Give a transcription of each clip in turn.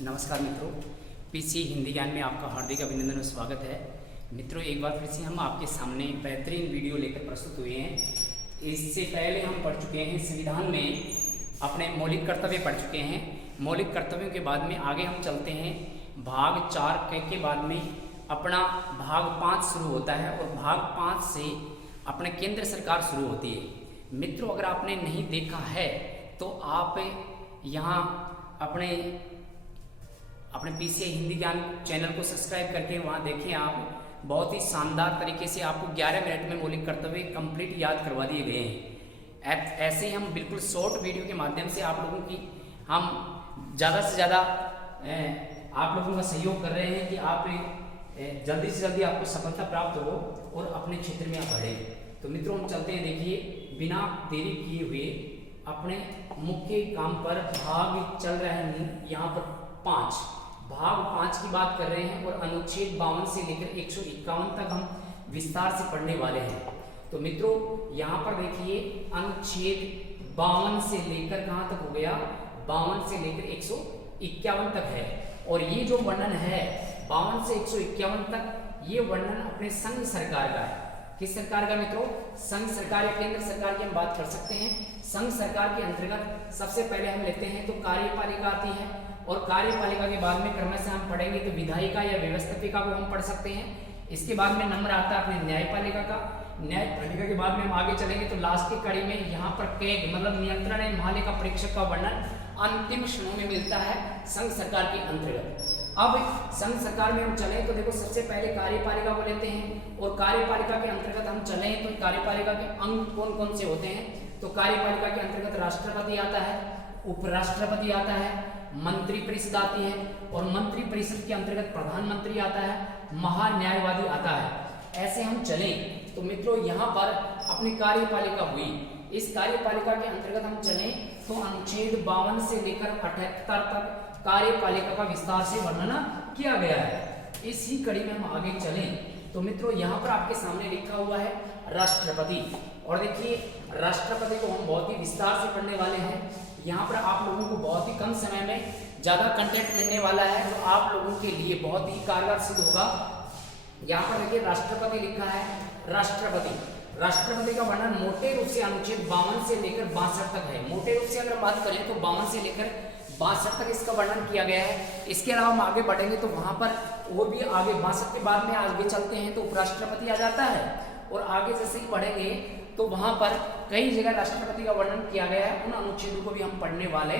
नमस्कार मित्रों, पीसी हिंदी ज्ञान में आपका हार्दिक अभिनंदन और स्वागत है। मित्रों, एक बार फिर से हम आपके सामने बेहतरीन वीडियो लेकर प्रस्तुत हुए हैं। इससे पहले हम पढ़ चुके हैं संविधान में अपने मौलिक कर्तव्य पढ़ चुके हैं। मौलिक कर्तव्यों के बाद में आगे हम चलते हैं भाग 4 के बाद में अपना भाग 5 शुरू होता है और भाग 5 से अपने केंद्र सरकार शुरू होती है। मित्रों, अगर आपने नहीं देखा है तो आप यहाँ अपने पीसीआई हिंदी ज्ञान चैनल को सब्सक्राइब करके वहाँ देखें। आप बहुत ही शानदार तरीके से आपको 11 मिनट में मौलिक कर्तव्य कंप्लीट याद करवा दिए गए हैं। ऐसे ही हम बिल्कुल शॉर्ट वीडियो के माध्यम से आप लोगों की हम ज़्यादा से ज़्यादा आप लोगों का सहयोग कर रहे हैं कि आप जल्दी से जल्दी आपको सफलता प्राप्त हो और अपने क्षेत्र में आप बढ़े। तो मित्रों, हम चलते हैं। देखिए, बिना देरी किए हुए अपने मुख्य काम पर भाग चल रहे हैं। यहाँ पर भाग 5 की बात कर रहे हैं और अनुच्छेद 52 से लेकर 151 तक हम विस्तार से पढ़ने वाले हैं। तो मित्रों, यहाँ पर देखिए, अनुच्छेद 52 से लेकर कहाँ तक हो गया? 52 से लेकर 151 तक है। और ये जो वर्णन है 52 से 151 तक, ये वर्णन अपने संघ सरकार का है। किस सरकार का मित्रों? संघ सरकार या केंद्र सरकार की हम बात कर सकते हैं। संघ सरकार के अंतर्गत सबसे पहले हम लेते हैं तो कार्यपालिका आती है, और कार्यपालिका के बाद में क्रम से हम पढ़ेंगे तो विधायिका या व्यवस्थापिका को हम पढ़ सकते हैं। इसके बाद में नंबर आता है अपने न्यायपालिका का। न्यायपालिका के बाद में हम आगे चलेंगे तो लास्ट की कड़ी में यहाँ पर कैग मतलब नियंत्रण एवं महालेखा परीक्षक का वर्णन अंतिम क्षणों में मिलता है संघ सरकार के अंतर्गत। अब संघ सरकार में हम चले तो देखो, सबसे पहले कार्यपालिका को लेते हैं और कार्यपालिका के अंतर्गत हम चले तो कार्यपालिका के अंग कौन कौन से होते हैं? तो कार्यपालिका के अंतर्गत राष्ट्रपति आता है, उपराष्ट्रपति आता है, मंत्री परिषद आती है और मंत्री परिषद के अंतर्गत प्रधानमंत्री आता है, महान्यायवादी आता है। ऐसे हम चले तो मित्रों, यहाँ पर अपनी कार्यपालिका हुई। इस कार्यपालिका के अंतर्गत हम चले तो अनुच्छेद 52 से लेकर 78 तक कार्यपालिका का विस्तार से वर्णन किया गया है। इसी कड़ी में हम आगे चलें तो मित्रों, यहाँ पर आपके सामने लिखा हुआ है राष्ट्रपति। और देखिए, राष्ट्रपति को हम बहुत ही विस्तार से पढ़ने वाले हैं। यहाँ पर आप लोगों को बहुत ही कम समय में ज़्यादा कंटेंट मिलने वाला है जो आप लोगों के लिए बहुत ही कारगर सिद्ध होगा। यहाँ पर देखिए, राष्ट्रपति लिखा है। राष्ट्रपति का वर्णन मोटे रूप से अनुच्छेद 52 से लेकर 62 तक है। मोटे रूप से अगर बात करें तो 52 से लेकर 62 तक इसका वर्णन किया गया है। इसके अलावा हम आगे बढ़ेंगे तो वहाँ पर और भी आगे 62 के बाद में आगे चलते हैं तो उपराष्ट्रपति आ जाता है, और आगे जैसे ही बढ़ेंगे तो वहाँ पर कई जगह राष्ट्रपति का वर्णन किया गया है। उन अनुच्छेदों को भी हम पढ़ने वाले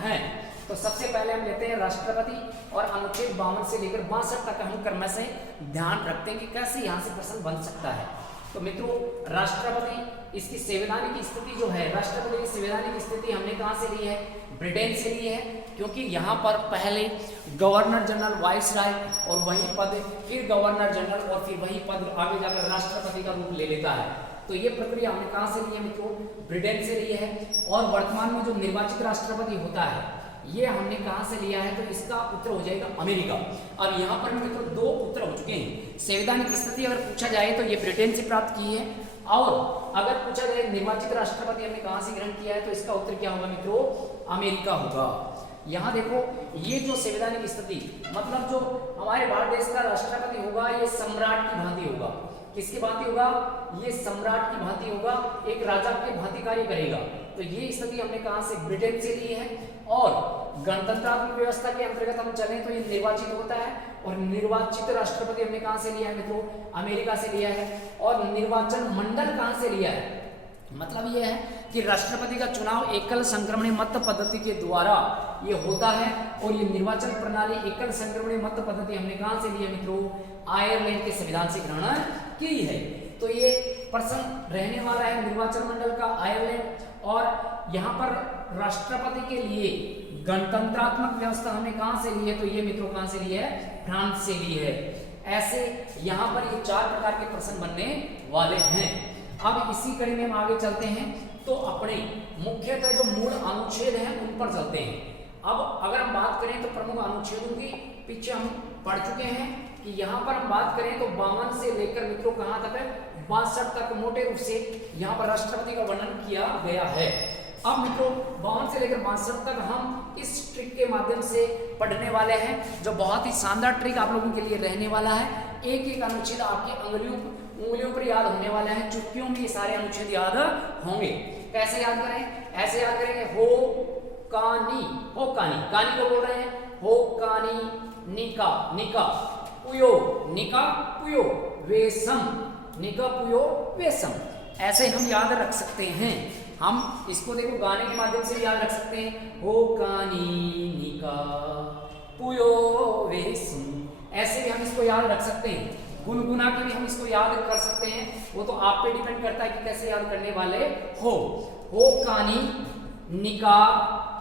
हैं। तो सबसे पहले हम लेते हैं राष्ट्रपति और अनुच्छेद 52 से लेकर 62 तक हम क्रम से ध्यान रखते हैं कि कैसे यहाँ से प्रश्न बन सकता है। तो मित्रों, राष्ट्रपति इसकी संवैधानिक स्थिति जो है, राष्ट्रपति की संवैधानिक स्थिति हमने कहाँ से ली है? ब्रिटेन से ली है, क्योंकि यहाँ पर पहले गवर्नर जनरल, वाइसराय और वही पद, फिर गवर्नर जनरल और फिर वही पद आगे जाकर राष्ट्रपति का रूप ले लेता है। तो ये प्रक्रिया हमने कहाँ से ली है मित्रों? ब्रिटेन से ली है। और वर्तमान में जो निर्वाचित राष्ट्रपति होता है ये हमने कहाँ से लिया है? तो इसका उत्तर हो जाएगा अमेरिका। अब यहाँ पर मित्रों 2 उत्तर हो चुके हैं। संवैधानिक स्थिति अगर पूछा जाए तो ये ब्रिटेन से प्राप्त की है, और अगर पूछा जाए निर्वाचित राष्ट्रपति हमने कहाँ से ग्रहण किया है तो इसका उत्तर क्या होगा मित्रों? अमेरिका होगा। यहाँ देखो, ये जो संवैधानिक स्थिति मतलब जो हमारे भारत देश का राष्ट्रपति होगा ये सम्राट की भांति होगा। किसकी भांति होगा? ये सम्राट की भांति होगा, एक राजा के भांति कार्य करेगा। तो ये स्थिति हमने कहाँ से? ब्रिटेन से ली है। और गणतंत्रात्मक व्यवस्था के अंतर्गत हम चले तो ये निर्वाचित होता है, और निर्वाचित राष्ट्रपति हमने कहाँ से लिया है मित्रों? अमेरिका से लिया है। और निर्वाचन मंडल कहाँ से लिया है? मतलब ये है कि राष्ट्रपति का चुनाव एकल संक्रमणीय मत पद्धति के द्वारा ये होता है, और ये निर्वाचन प्रणाली एकल संक्रमणीय मत पद्धति हमने कहाँ से ली है मित्रों? आयरलैंड के संविधान से ग्रहण की है। तो ये प्रश्न रहने वाला है निर्वाचन मंडल का आयरलैंड। और यहाँ पर राष्ट्रपति के लिए गणतंत्रात्मक व्यवस्था हमने कहाँ से ली है? तो ये मित्रों कहाँ से ली है? फ्रांस से ली है। ऐसे यहाँ पर ये 4 प्रकार के प्रश्न बनने वाले हैं। अब इसी कड़ी में हम आगे चलते हैं तो अपने मुख्यतः जो मूल अनुच्छेद हैं उन पर चलते हैं। अब अगर हम बात करें तो प्रमुख अनुच्छेदों की पीछे हम पढ़ चुके हैं कि यहाँ पर हम बात करें तो 52 से लेकर मित्रों कहाँ तक है? 62 तक मोटे रूप से यहाँ पर राष्ट्रपति का वर्णन किया गया है। अब मित्रों 52 से लेकर 62 तक हम इस ट्रिक के माध्यम से पढ़ने वाले हैं, जो बहुत ही शानदार ट्रिक आप लोगों के लिए रहने वाला है। एक एक अनुच्छेद आपकी उंगलियों पर याद होने वाला है, चुटकियों में ये सारे अनुच्छेद याद होंगे। कैसे याद करें? ऐसे याद करेंगे, हो कानी, कानी को बोल रहे हैं हो कानी, निका निका, पुयो निका पुयो, वेसम निका पुयो वेसम। ऐसे हम याद रख सकते हैं। हम इसको देखो गाने के माध्यम से याद रख सकते हैं, हो कानी निका पुयो वेसम। ऐसे भी हम इसको याद रख सकते हैं। गुनगुना के भी हम इसको याद कर सकते हैं, वो तो आप पे डिपेंड करता है कि कैसे याद करने वाले हो कानी निका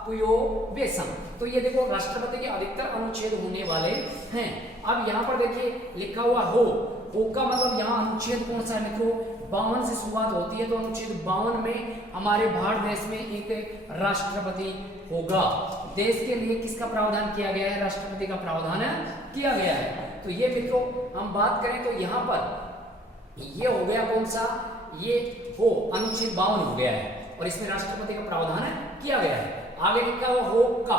पुयो वेसम। तो ये देखो राष्ट्रपति के अधिकतर अनुच्छेद होने वाले हैं। अब यहाँ पर देखिए लिखा हुआ हो का मतलब यहाँ अनुच्छेद कौन सा है मित्रों? 52 से शुरुआत होती है, तो अनुच्छेद 52 में हमारे भारत देश में एक राष्ट्रपति होगा। देश के लिए किसका प्रावधान किया गया है? राष्ट्रपति का प्रावधान किया गया है। तो ये मित्रों हम बात करें तो यहाँ पर ये हो गया कौन सा? ये हो अनुच्छेद 52 हो गया है और इसमें राष्ट्रपति का प्रावधान किया गया है। आगे लिखा हुआ हो का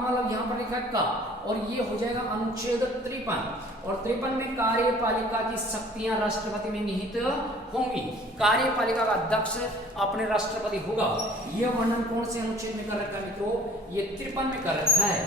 मतलब यहाँ पर लिखा है का, और ये हो जाएगा अनुच्छेद 53। और 53 में कार्यपालिका की शक्तियां राष्ट्रपति में निहित होंगी। कार्यपालिका का अध्यक्ष अपने राष्ट्रपति होगा। यह वर्णन कौन से अनुच्छेद में कर रखा है मित्रों? ये 53 में कर रखा है।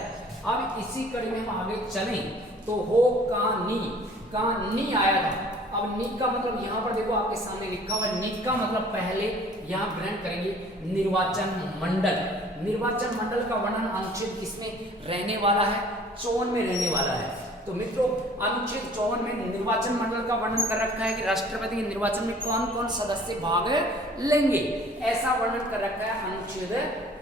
अब इसी कड़ी में हम आगे चलें तो हो का नी आया था। अब नी का मतलब यहाँ पर देखो आपके सामने लिखा हुआ है। नी का मतलब पहले यहाँ ग्रहण करेंगे निर्वाचन मंडल। निर्वाचन मंडल का वर्णन अनुच्छेद किसमें रहने वाला है? 54 में रहने वाला है। तो मित्रों अनुच्छेद 54 में निर्वाचन मंडल का वर्णन कर रखा है कि राष्ट्रपति के निर्वाचन में कौन कौन सदस्य भाग लेंगे, ऐसा वर्णन कर रखा है अनुच्छेद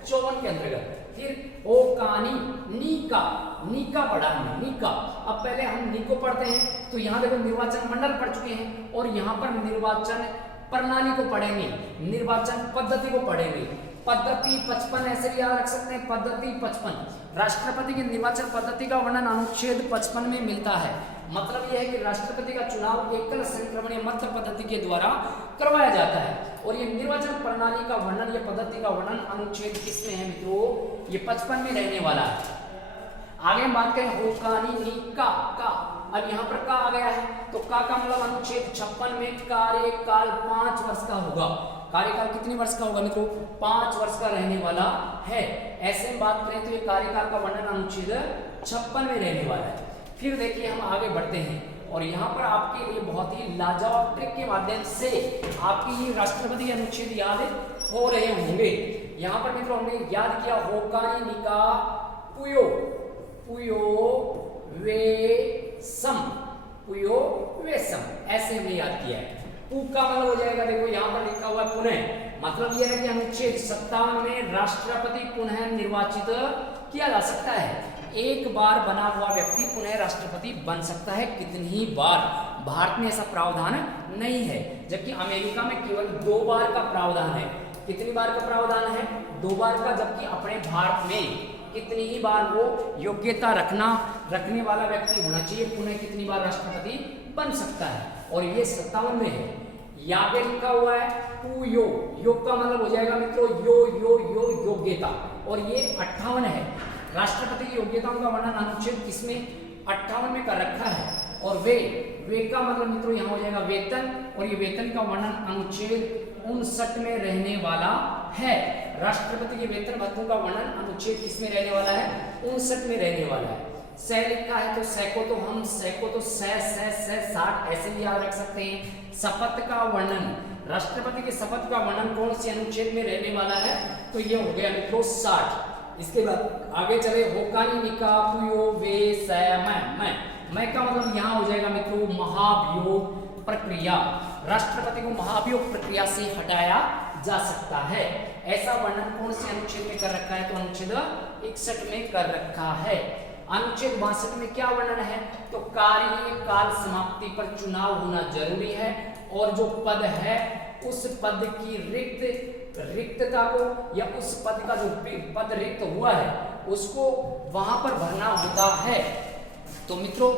54 के अंतर्गत। फिर ओ कानी नी का पढ़ा है, नी का। अब पहले हम नी को पढ़ते हैं, तो यहाँ देखो निर्वाचन मंडल पढ़ चुके हैं और यहाँ पर निर्वाचन प्रणाली को पढ़ेंगे, निर्वाचन पद्धति को पढ़ेंगे। पद्धति 55 ऐसे भी याद रख सकते हैं, पद्धति 55। राष्ट्रपति की निर्वाचन पद्धति का वर्णन अनुच्छेद 55 में मिलता है। मतलब यह है कि राष्ट्रपति का चुनाव एकल संक्रमणीय मत पद्धति के द्वारा करवाया जाता है। और ये निर्वाचन प्रणाली का वर्णन, ये पद्धति का वर्णन अनुच्छेद किसमें है मित्रों? ये 55 में रहने वाला है। आगे हम बात करें हो कानी नी का। अब यहाँ पर का आ गया है, तो का मतलब अनुच्छेद 56 में कार्यकाल 5 वर्ष का होगा। कार्यकाल कितने वर्ष का होगा मित्रों? 5 वर्ष का रहने वाला है। ऐसे में बात करें तो ये कार्यकाल का वर्णन अनुच्छेद 56 में रहने वाला है। फिर देखिए हम आगे बढ़ते हैं और यहाँ पर आपके लिए बहुत ही लाजवाब ट्रिक के माध्यम से आपकी ये राष्ट्रपति के अनुच्छेद याद हो रहे होंगे। यहाँ पर मित्रों हमने याद किया हो कानी निका पुयो वेसम, ऐसे हमने याद किया है। पू का मतलब हो जाएगा, देखो यहाँ पर लिखा हुआ है पुनः। मतलब यह है कि अनुच्छेद 57 में राष्ट्रपति पुनः निर्वाचित किया जा सकता है। एक बार बना हुआ व्यक्ति पुनः राष्ट्रपति बन सकता है, कितनी ही बार। भारत में ऐसा प्रावधान नहीं है, जबकि अमेरिका में केवल 2 बार का प्रावधान है। कितनी बार का प्रावधान है? 2 बार का। जबकि अपने भारत में कितनी ही बार वो योग्यता रखने वाला व्यक्ति होना चाहिए, पुनः कितनी बार राष्ट्रपति बन सकता है। और ये 57 में है। यहाँ पे लिखा हुआ है टू योग का मतलब हो जाएगा मित्रों योग्यता, और ये 58 है। राष्ट्रपति की योग्यताओं का वर्णन अनुच्छेद किसमें? 58 में कर रखा है। और वे का मतलब मित्रों यहाँ हो जाएगा वेतन, और ये वेतन का वर्णन अनुच्छेद 59 में रहने वाला है। राष्ट्रपति के वेतन भत्तों का वर्णन अनुच्छेद किसमें रहने वाला है? 59 में रहने वाला है। सह लिखा है तो सह को तो 60 ऐसे भी याद रख सकते हैं। शपथ का वर्णन, राष्ट्रपति के शपथ का वर्णन कौन से अनुच्छेद में रहने वाला है? तो ये हो गया मित्रों 60। इसके बाद आगे चले होकानी निका पुयो वे मैं का मतलब यहाँ हो जाएगा मित्रों महाभियोग प्रक्रिया। राष्ट्रपति को महाभियोग प्रक्रिया से हटाया जा सकता है। ऐसा वर्णन कौन से अनुच्छेद में कर रखा है? तो अनुच्छेद 61 में कर रखा है। अनुच्छेद 62 में क्या वर्णन है? तो कार्यकाल समाप्ति पर चुनाव होना जरूरी है, और जो पद है उस पद की रिक्तता को, या उस पद का जो पद रिक्त हुआ है उसको वहां पर भरना होता है। तो मित्रों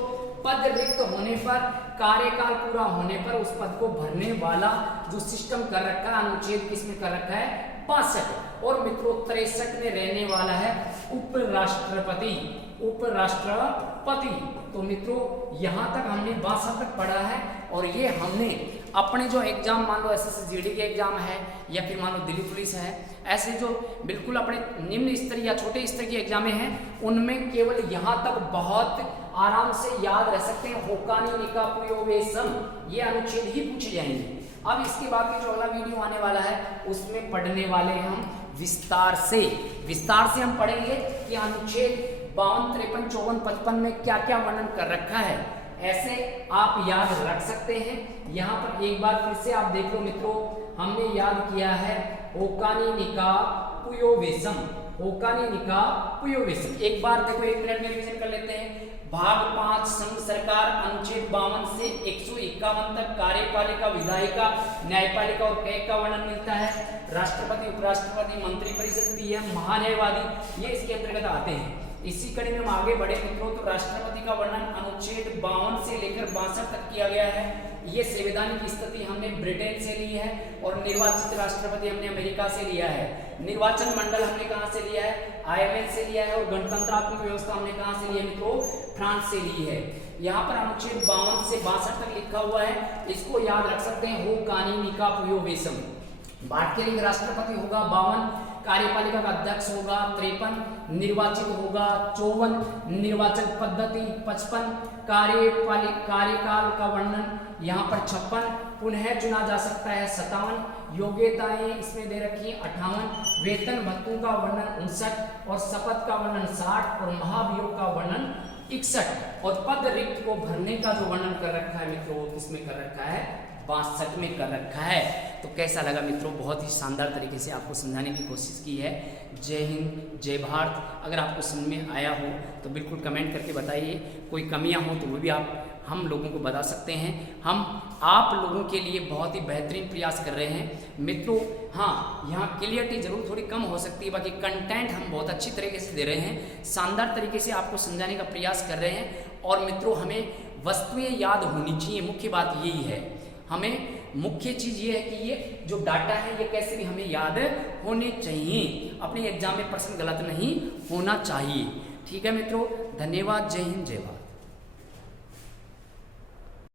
पद रिक्त होने पर, कार्यकाल पूरा होने पर उस पद को भरने वाला जो सिस्टम कर रखा है अनुच्छेद किसमें कर रखा है? 62। और मित्रों 63 में रहने वाला है उपराष्ट्रपति। उपराष्ट्रपति। तो मित्रों यहाँ तक हमने 62 तक पढ़ा है और ये हमने अपने जो एग्जाम मान लो एसएससी जीडी के एग्जाम है या फिर मान लो दिल्ली पुलिस है, ऐसे जो बिल्कुल अपने निम्न स्तर या छोटे स्तर की एग्जामें हैं उनमें केवल यहाँ तक बहुत आराम से याद रह सकते हैं। होकानी निका पुयोवेसम ये अनुच्छेद ही पूछे जाएंगे। अब इसके बाद में जो अगला वीडियो आने वाला है उसमें पढ़ने वाले हैं हम विस्तार से हम पढ़ेंगे कि अनुच्छेद 52, 53, 54, 55 में क्या क्या वर्णन कर रखा है। ऐसे आप याद रख सकते हैं। यहाँ पर एक बार फिर से आप देख लो मित्रों, हमने याद किया है होकानी निका पुयोवेसम। होकानी निका पुयोवेसम एक बार देखो, 1 मिनट में रिवीजन कर लेते हैं। भाग 5 संघ सरकार अनुच्छेद 52 से 151 तक कार्यपालिका, विधायिका, न्यायपालिका और कैग का वर्णन मिलता है। राष्ट्रपति, उपराष्ट्रपति, मंत्रिपरिषद, पीएम, महान्यायवादी ये इसके अंतर्गत आते हैं। इसी कड़ी में हम आगे बढ़े मित्रों तो राष्ट्रपति का वर्णन अनुच्छेद 52 से लेकर 62 तक किया गया है। ये संवैधानिक स्थिति हमने ब्रिटेन से ली है और निर्वाचित राष्ट्रपति हमने अमेरिका से लिया है। निर्वाचन मंडल हमने कहाँ से लिया है? आयरलैंड से लिया है। और गणतंत्रात्मक व्यवस्था हमने कहाँ से ली है मित्रों? फ्रांस से ली है। यहाँ पर अनुच्छेद 52 से 62 तक लिखा हुआ है, इसको याद रख सकते हैं। होकानी निका पुयोवेसम। भारतीय लिंग राष्ट्रपति होगा 52, कार्यपालिका का अध्यक्ष होगा 53, निर्वाचित होगा 54, निर्वाचन पद्धति 55, कार्यकाल का वर्णन यहाँ पर 56, पुनः चुना जा सकता है 57, योग्यताएं इसमें दे रखी है 58, वेतन भत्तों का वर्णन 59 और शपथ का वर्णन 60 और महाभियोग का वर्णन 61 और पद रिक्त को भरने का जो वर्णन कर रखा है मित्रों किसमें कर रखा है? 62 में कर रखा है। तो कैसा लगा मित्रों? बहुत ही शानदार तरीके से आपको समझाने की कोशिश की है। जय हिंद, जय भारत। अगर आपको समझ में आया हो तो बिल्कुल कमेंट करके बताइए। कोई कमियां हो तो वो भी आप हम लोगों को बता सकते हैं। हम आप लोगों के लिए बहुत ही बेहतरीन प्रयास कर रहे हैं मित्रों। हाँ, यहाँ क्लियरिटी जरूर थोड़ी कम हो सकती है, बाकी कंटेंट हम बहुत अच्छी तरीके से दे रहे हैं, शानदार तरीके से आपको समझाने का प्रयास कर रहे हैं। और मित्रों हमें वस्तुएं याद होनी चाहिए, मुख्य बात यही है। हमें मुख्य चीज ये है कि ये जो डाटा है ये कैसे भी हमें याद होने चाहिए। अपने एग्जाम में प्रश्न गलत नहीं होना चाहिए। ठीक है मित्रों, धन्यवाद। जय हिंद, जय भारत।